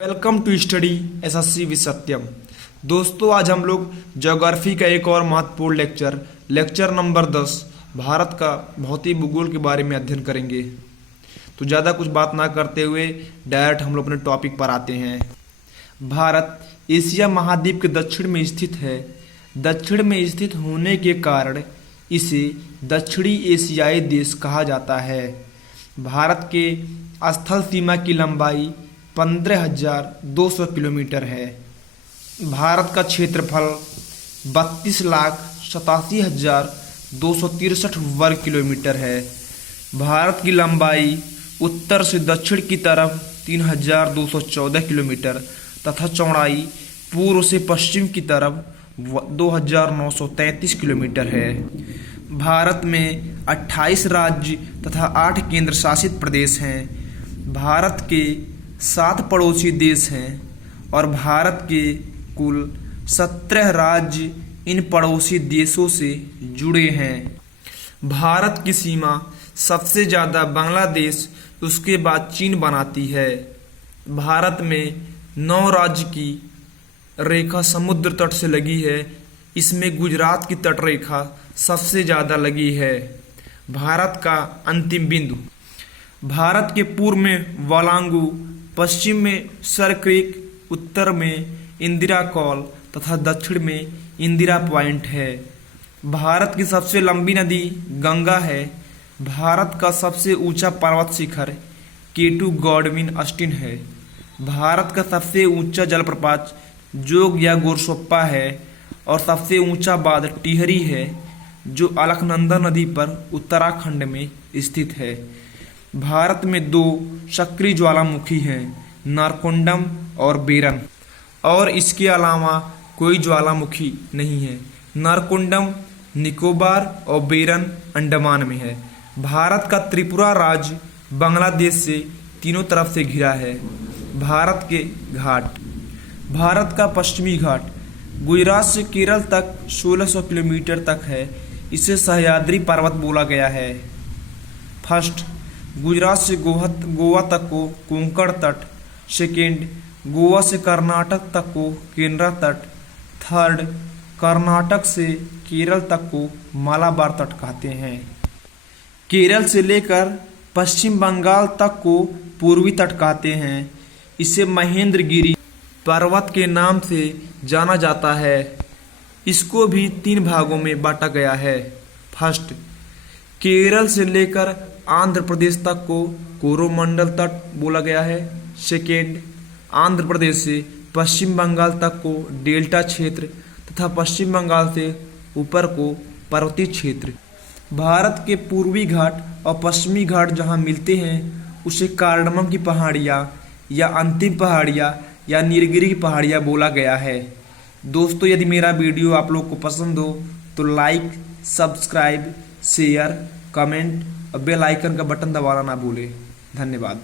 Welcome to study SSC with Satyam. दोस्तों, आज हम लोग ज्योग्राफी का एक और महत्वपूर्ण लेक्चर नंबर 10 भारत का भौतिक भूगोल के बारे में अध्ययन करेंगे। तो ज़्यादा कुछ बात ना करते हुए डायरेक्ट हम लोग अपने टॉपिक पर आते हैं। भारत एशिया महाद्वीप के दक्षिण में स्थित है। दक्षिण में स्थित होने के कारण इसे दक्षिणी एशियाई देश कहा जाता है। भारत के स्थल सीमा की लंबाई 15,200 किलोमीटर है। भारत का क्षेत्रफल 32,87,263 वर्ग किलोमीटर है। भारत की लंबाई उत्तर से दक्षिण की तरफ 3,214 किलोमीटर तथा चौड़ाई पूर्व से पश्चिम की तरफ 2,933 किलोमीटर है। भारत में 28 राज्य तथा 8 केंद्र शासित प्रदेश हैं। भारत के 7 पड़ोसी देश हैं और भारत के कुल 17 राज्य इन पड़ोसी देशों से जुड़े हैं। भारत की सीमा सबसे ज़्यादा बांग्लादेश, उसके बाद चीन बनाती है। भारत में 9 राज्य की रेखा समुद्र तट से लगी है। इसमें गुजरात की तट रेखा सबसे ज़्यादा लगी है। भारत का अंतिम बिंदु भारत के पूर्व में वालांगू, पश्चिम में सर क्रीक, उत्तर में इंदिरा कॉल तथा दक्षिण में इंदिरा पॉइंट है। भारत की सबसे लंबी नदी गंगा है। भारत का सबसे ऊंचा पर्वत शिखर केटू गॉडविन ऑस्टिन है। भारत का सबसे ऊंचा जलप्रपात जोग या गोरसोप्पा है और सबसे ऊंचा बांध टिहरी है जो अलकनंदा नदी पर उत्तराखंड में स्थित है। भारत में 2 सक्रिय ज्वालामुखी हैं, नारकोंडम और बेरन, और इसके अलावा कोई ज्वालामुखी नहीं है। नारकोंडम निकोबार और बेरन अंडमान में है। भारत का त्रिपुरा राज्य बांग्लादेश से तीनों तरफ से घिरा है। भारत के घाट भारत का पश्चिमी घाट गुजरात से केरल तक 1600 किलोमीटर तक है। इसे सह्याद्री पर्वत बोला गया है। फर्स्ट, गुजरात से गोवा तक को कोंकण तट। सेकेंड, गोवा से कर्नाटक तक को केनरा तट। थर्ड, कर्नाटक से केरल तक को मालाबार तट कहते हैं। केरल से लेकर पश्चिम बंगाल तक को पूर्वी तट कहते हैं। इसे महेंद्रगिरी पर्वत के नाम से जाना जाता है। इसको भी 3 भागों में बांटा गया है। फर्स्ट, केरल से लेकर आंध्र प्रदेश तक को कोरोमंडल तट बोला गया है। सेकेंड, आंध्र प्रदेश से पश्चिम बंगाल तक को डेल्टा क्षेत्र तथा पश्चिम बंगाल से ऊपर को पर्वतीय क्षेत्र। भारत के पूर्वी घाट और पश्चिमी घाट जहां मिलते हैं उसे कार्डमम की पहाड़ियाँ या अंतिम पहाड़ियाँ या नीलगिरी की पहाड़ियाँ बोला गया है। दोस्तों, यदि मेरा वीडियो आप लोग को पसंद हो तो लाइक, सब्सक्राइब, शेयर, कमेंट और बेल आइकन का बटन दबाना ना भूलें। धन्यवाद।